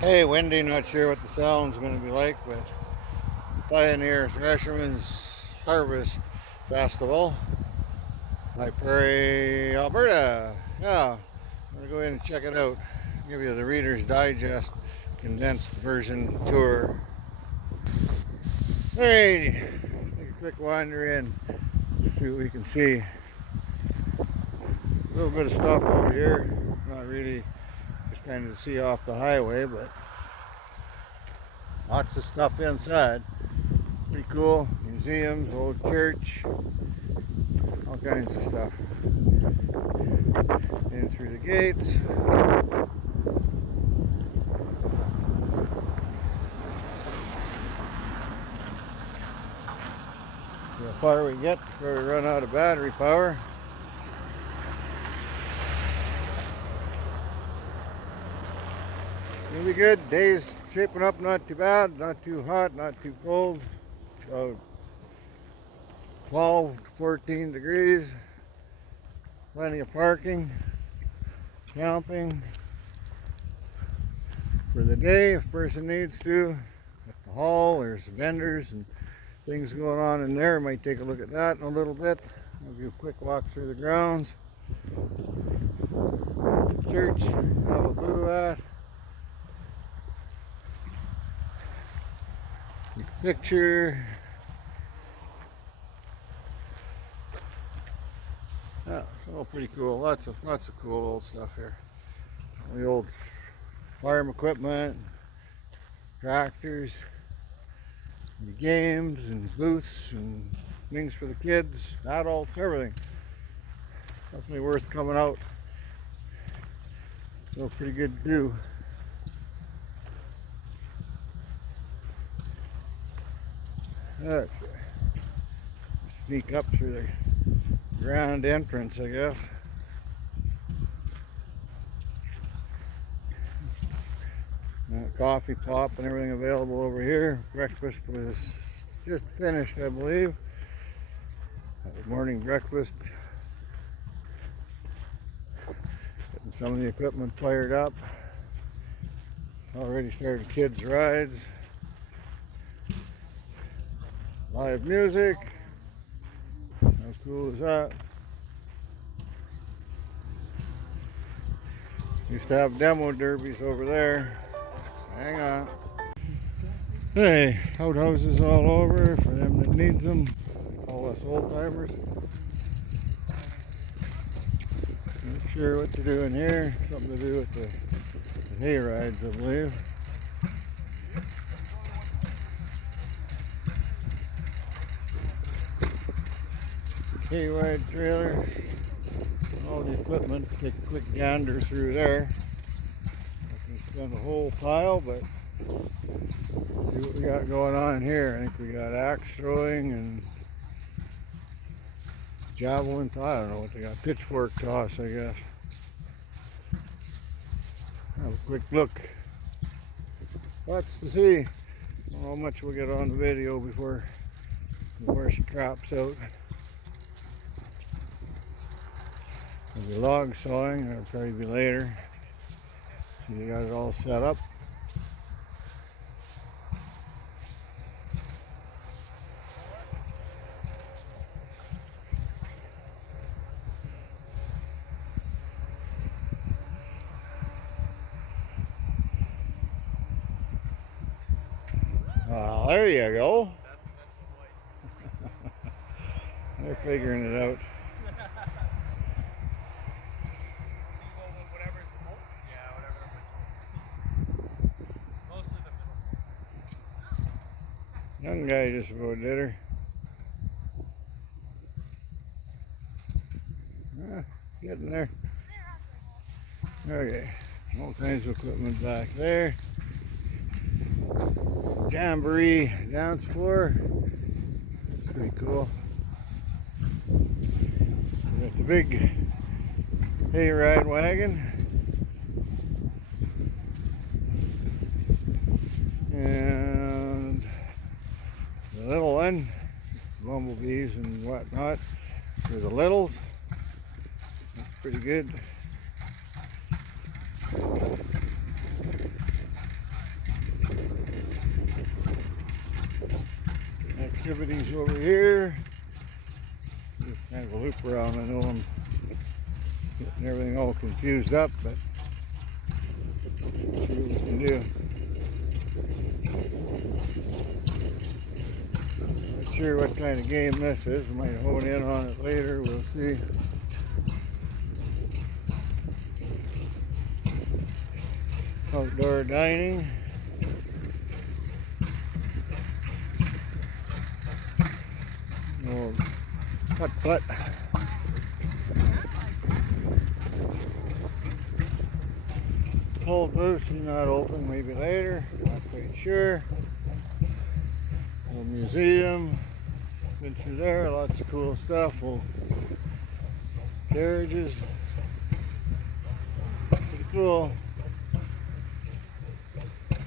Hey, windy, not sure what the sound's going to be like, but Pioneer Threshermans Harvest Festival, High Prairie, Alberta. Yeah, I'm going to go in and check it out. Give you the Reader's Digest condensed version tour. Hey, take a quick wander in, see what we can see. A little bit of stuff over here, not really, just kind of to see off the highway, but lots of stuff inside. Pretty cool. Museums, old church, all kinds of stuff. In through the gates. See how far we get before we run out of battery power. It'll be good. Day's shaping up not too bad, not too hot, not too cold. About 12 to 14 degrees. Plenty of parking, camping for the day if a person needs to. At the hall, there's vendors and things going on in there. Might take a look at that in a little bit. I'll give you a quick walk through the grounds. Church, have a boo at. Take a picture. Yeah, it's all pretty cool. Lots of cool old stuff here. The old farm equipment, tractors, and games and booths and things for the kids, adults, everything. Definitely worth coming out. So pretty good to do. Let's sneak up through the grand entrance, I guess. Coffee pop and everything available over here. Breakfast was just finished, I believe. Morning breakfast. Getting some of the equipment fired up. Already started kids' rides. Live music. How cool is that? Used to have demo derbies over there. Hang on. Hey, outhouses all over for them that needs them. All us old timers. Not sure what they're doing here. Something to do with the hay rides, I believe. Hay ride trailer. All the equipment. Take a quick gander through there. I can spend a whole pile, but see what we got going on here. I think we got axe throwing and javelin toss. I don't know what they got. Pitchfork toss, I guess. Have a quick look. Lots to see. I don't know how much we'll get on the video before she crops out. There'll be log sawing. That'll probably be later. See, they got it all set up. There you go. They're figuring it out. Young guy just about did her. Getting there. Okay, all kinds of equipment back there. Jamboree dance floor. That's pretty cool. We got the big hayride wagon. And the little one, bumblebees and whatnot for the littles. That's pretty good. activities over here. Just kind of a loop around. I know I'm getting everything all confused up, but see what we can do. Not sure what kind of game this is. We might hone in on it later. We'll see. Outdoor dining. Oh, putt. Whole booth is not open, maybe later, not quite sure. Little museum, been through there, lots of cool stuff. Well, carriages, pretty cool.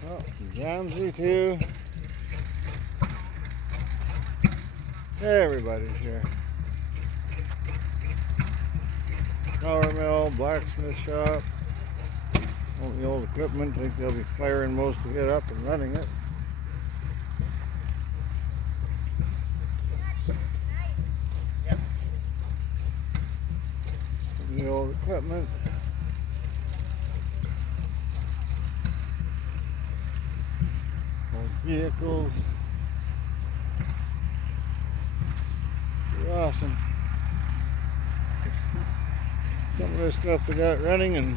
Oh, Jamsey too. Everybody's here. Flour mill, blacksmith shop. All the old equipment. I think they'll be firing most of it up and running it. The old equipment. Old vehicles. Pretty awesome. Some of this stuff they got running and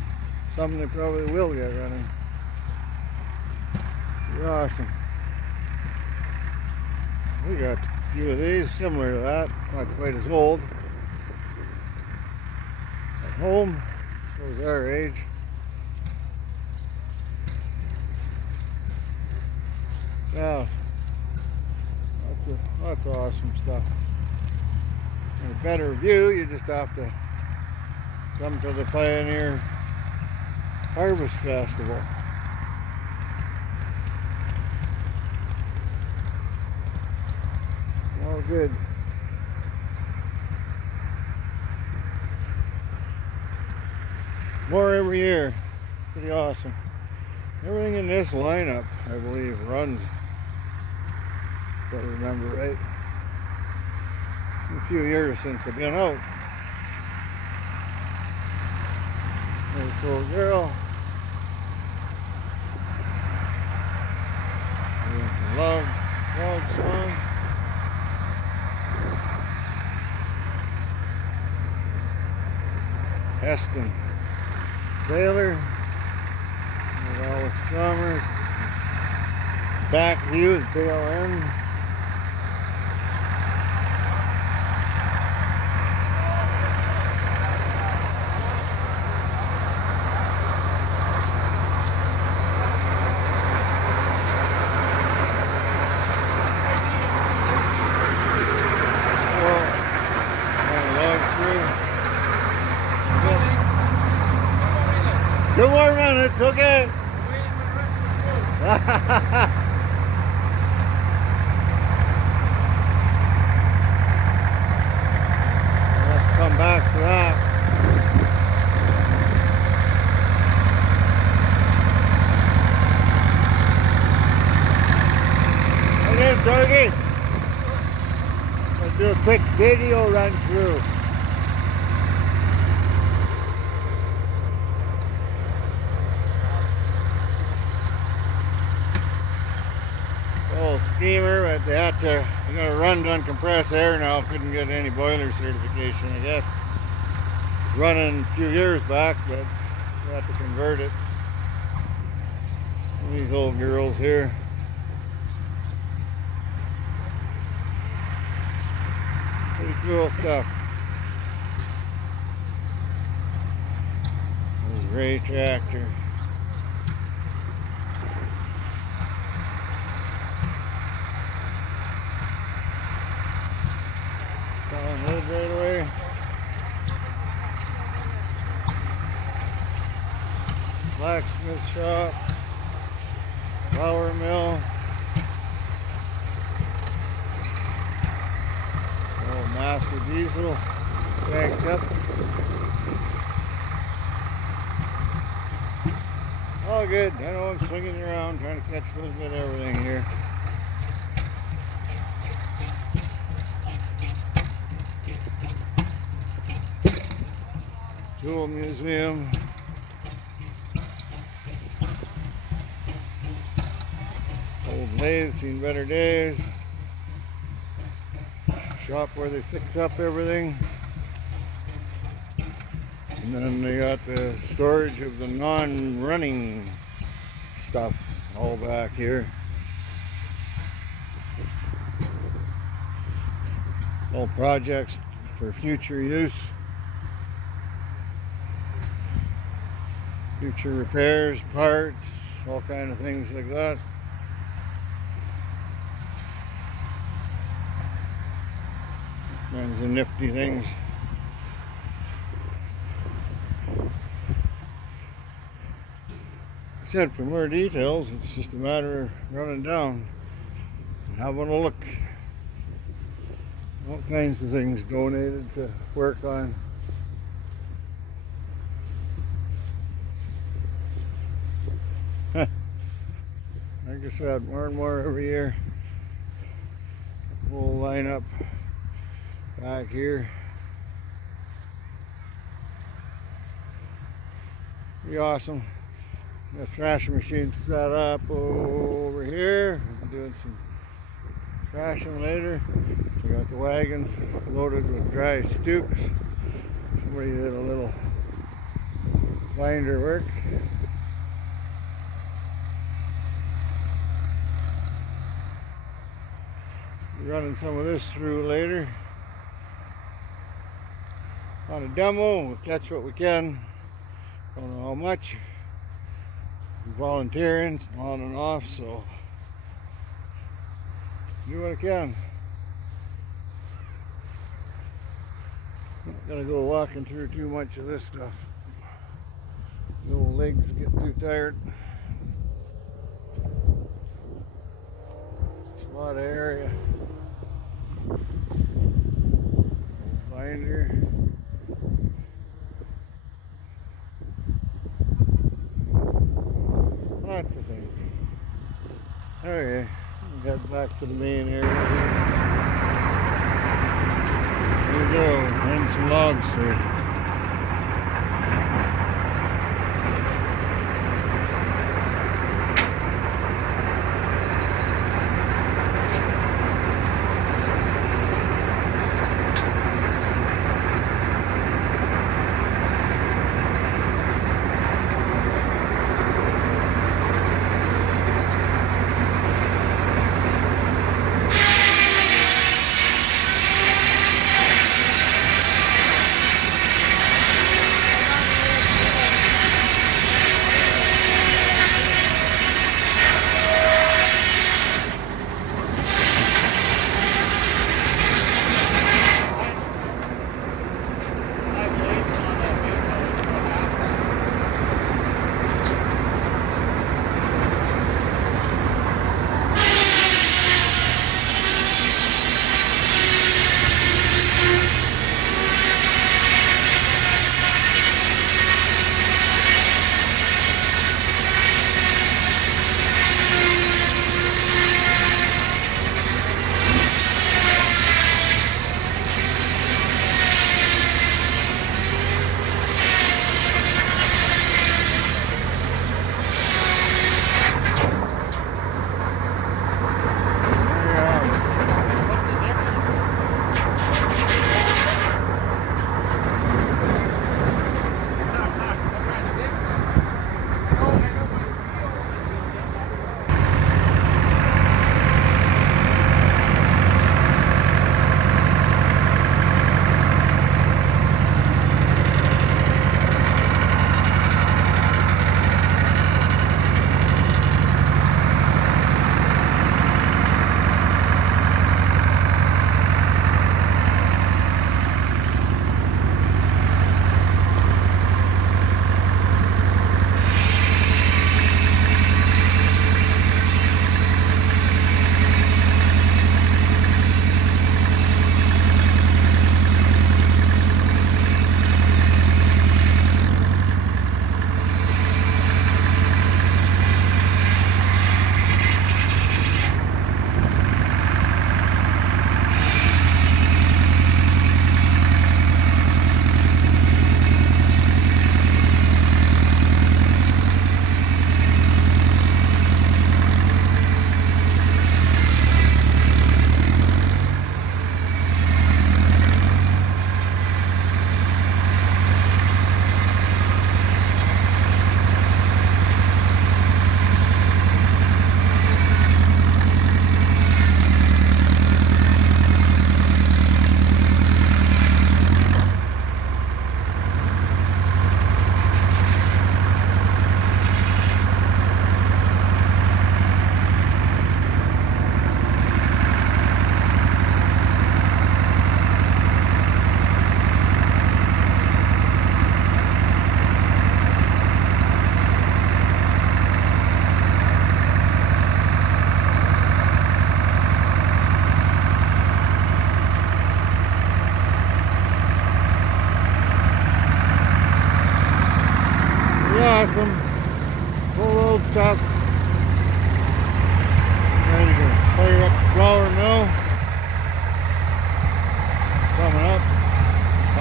some they probably will get running. Pretty awesome. We got a few of these similar to that, not quite as old. At home, shows our age. Yeah, lots of awesome stuff. And a better view, you just have to come to the Pioneer Harvest Festival. It's all good. More every year. Pretty awesome. Everything in this lineup, I believe, runs, if I remember right. A few years since I've been out. There's this little girl. Doing some log song. Heston Taylor. With all the Summers. Back view is tail end. Two more minutes, okay. Let's come back to that. Okay, Doggy. Let's do a quick video run through. Steamer, but they had to, I'm going to run to uncompressed air now. Couldn't get any boiler certification, I guess. It's running a few years back, but we had to convert it. These old girls here. Pretty cool stuff. There's a gray tractor. Right away. Blacksmith shop, flour mill, master diesel backed up. All good. I know I'm swinging around trying to catch a little bit of everything here. Tool museum. Old lathe, seen better days. Shop where they fix up everything. And then they got the storage of the non-running stuff all back here. All projects for future use. Future repairs, parts, all kind of things like that. Kinds of nifty things. I said for more details, it's just a matter of running down and having a look. All kinds of things donated to work on. Like I said, more and more every year. We'll line up back here. Pretty awesome. The thrashing machine set up over here. I'm doing some thrashing later. We got the wagons loaded with dry stooks. Somebody did a little binder work. Running some of this through later. On a demo, we'll catch what we can. Don't know how much. I'm volunteering on and off, so do what I can. Not gonna go walking through too much of this stuff. The old legs get too tired. It's a lot of area. Binder. Lots of things. Okay, we'll head back to the main area. Here we go, run some logs through.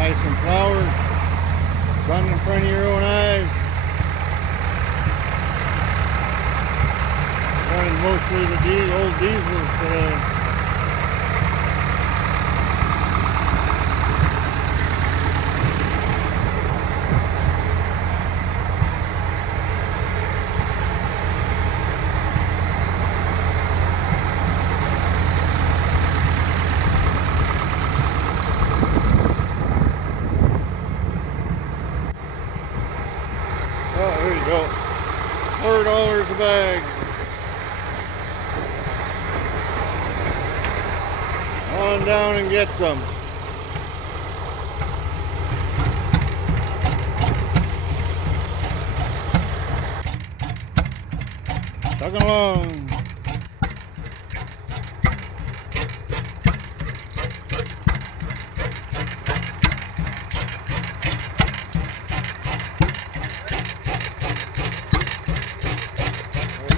Buy some flowers. Run in front of your own eyes. Running mostly the old diesels today. Oh, there you go. $4 a bag. On down and get some. Chugging along.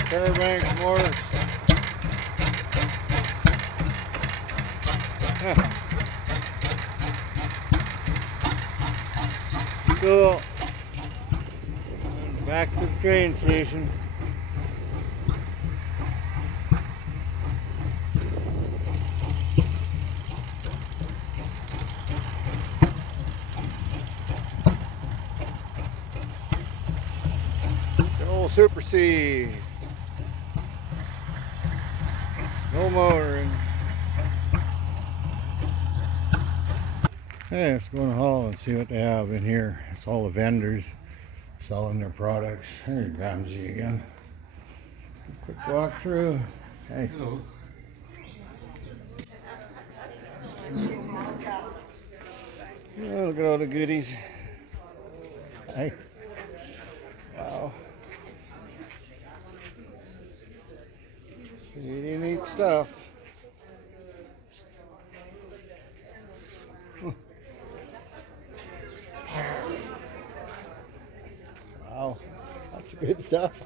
Fairbanks Morris. Cool. And back to the train station. The old Super C. No motoring. Hey, let's go in the hall and see what they have in here. It's all the vendors selling their products. There's Ramsey again. Quick walk through. Hey. Hello. Oh, look at all the goodies. Hey. Wow. Pretty neat stuff. Wow, that's good stuff.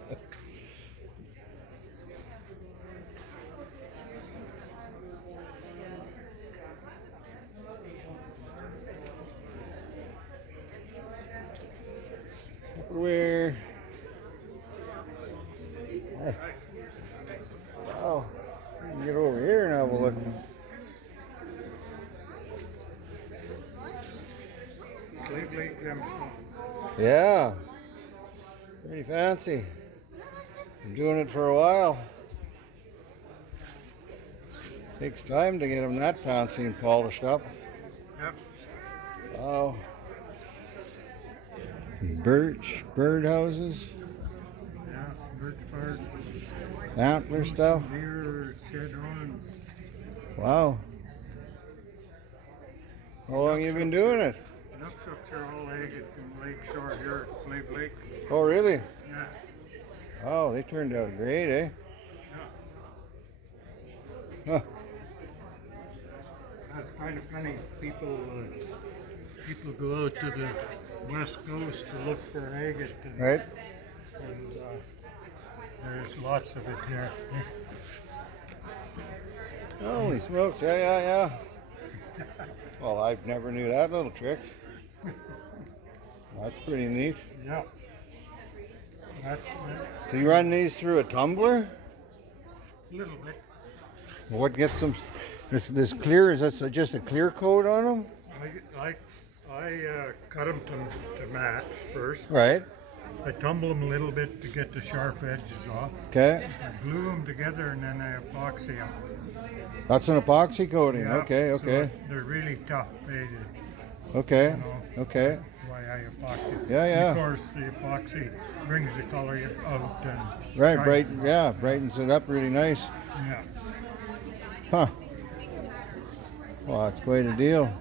Tupperware. Hey. Wow, you can get over here and have a look. Yeah, pretty fancy. Been doing it for a while. Takes time to get them that fancy and polished up. Yep. Wow. Birch, birdhouses. Yeah, birch bark. Antler stuff. Deer shed on. Wow. How long you been doing it? Ducks up there all agate from Lake Shore here at Slave Lake. Oh, really? Yeah. Oh, they turned out great, eh? Yeah. Huh. That's kind of funny. People go out to the west coast to look for agate. And, Right? And there's lots of it here. Holy smokes, yeah. Well, I never knew that little trick. That's pretty neat. Yeah. So you run these through a tumbler? A little bit. What gets them? This clear, is this just a clear coat on them? I cut them to match first. Right. I tumble them a little bit to get the sharp edges off. Okay. I glue them together and then I epoxy them. That's an epoxy coating. Yeah, Okay. so they're really tough. Okay. You know, Okay. That's why I epoxy. Yeah. Of course, the epoxy brings the color out. And Right. shines. Brightens it up really nice. Yeah. Huh. Well, that's quite a deal.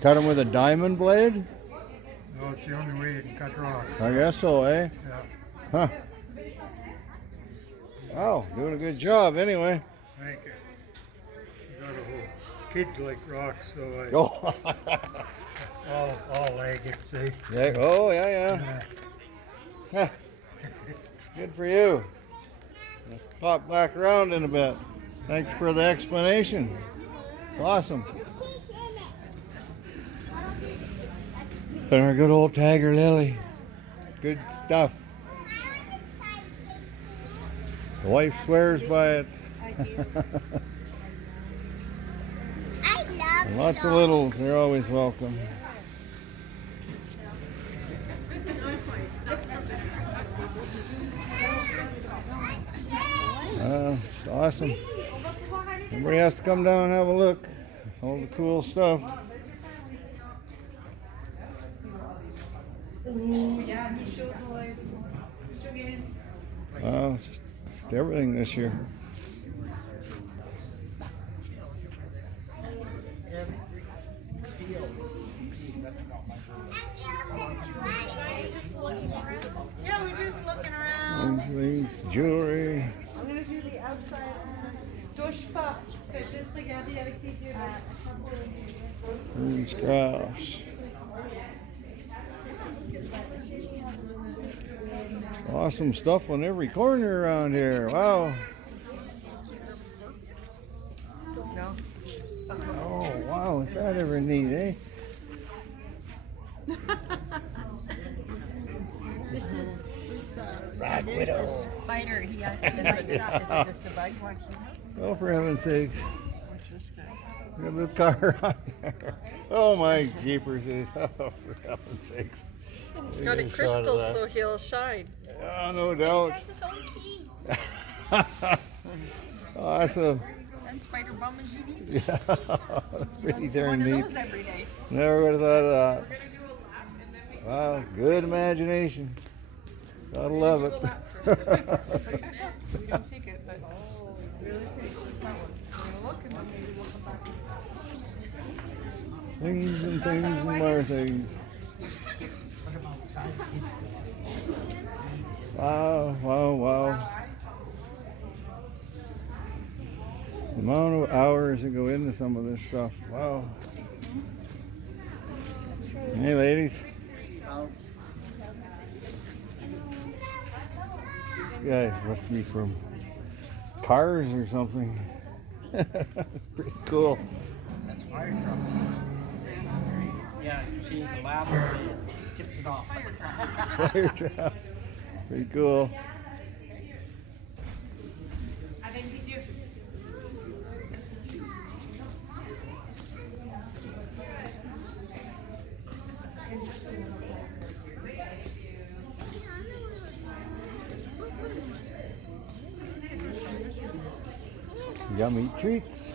Cut them with a diamond blade? No, it's the only way you can cut rocks. I guess so, eh? Yeah. Huh. Wow, doing a good job anyway. Thank you. Got a whole kids like rocks, so I Oh, all agate, see? yeah. Oh, yeah. Huh. Good for you. Pop back around in a bit. Thanks for the explanation. It's awesome. And our good old Tiger Lily. Good stuff. The wife swears by it. And lots of littles, they're always welcome. It's awesome. Everybody has to come down and have a look. All the cool stuff. It's just everything this year. Yeah, we're just looking around. Things, jewelry. I'm gonna do the outside. Touche pas, fais juste regarder avec tes yeux. These crafts. Awesome stuff on every corner around here. Wow. Oh, wow. Is that ever neat, eh? This is Black Widow. spider. Is it just a bug? Oh, for heaven's sakes. Got a little car on there. Oh, my jeepers. Oh, for heaven's sakes. It's got a crystal so he'll shine. Oh, no doubt. That's his own key. Awesome. And spider bum as you need. Yeah, that's pretty darn One of neat. those every day. Never would have thought of that. Wow, good imagination. Gotta love it. So we don't take it, but it's really pretty. That one. So we'll look and then maybe we'll come back. Things and things and more things. Wow, wow, wow. The amount of hours that go into some of this stuff. Wow. Hey, ladies. This guy must be from Cars or something. Pretty cool. That's fire truck. Yeah, see the lab tipped it off. Fire truck. Fire trap. Pretty cool. Yummy treats.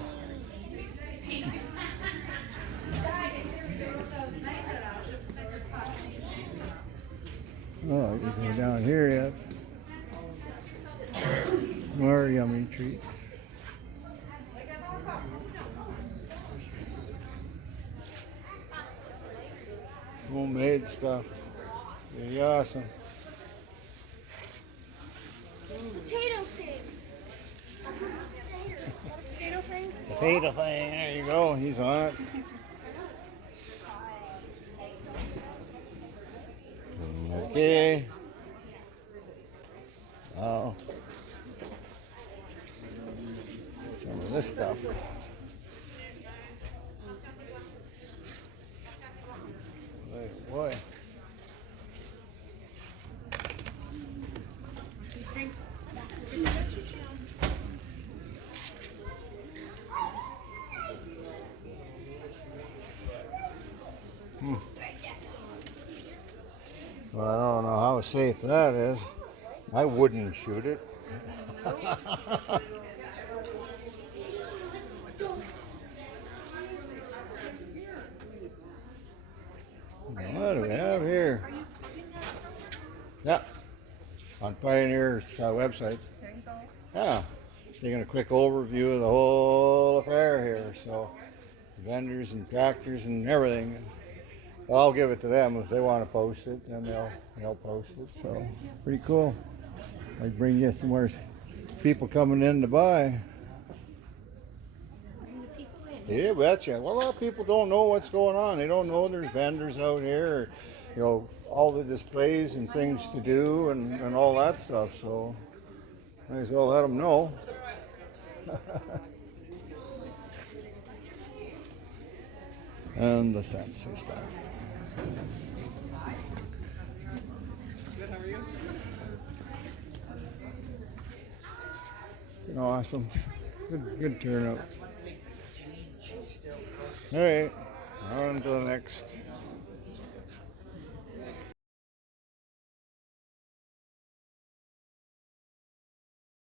Oh, you can go down here yet. More yummy treats. Homemade stuff. Pretty awesome. Potato thing. Potato thing. Potato thing. There you go. He's on it. Okay. Oh. Some of this stuff. Boy, boy. Well, I don't know how safe that is. I wouldn't shoot it. What do we have here? Yeah, on Pioneer's website. There you go. Yeah, just taking a quick overview of the whole affair here. So, vendors and tractors and everything. I'll give it to them if they want to post it, then they'll post it. So, pretty cool. Might bring you some more people coming in to buy. Bring the people in. Yeah, betcha. Well, a lot of people don't know what's going on. They don't know there's vendors out here, or, all the displays and things to do and all that stuff. So, might as well let them know. And the sensor stuff. Awesome. Good turnout. All right, on to the next.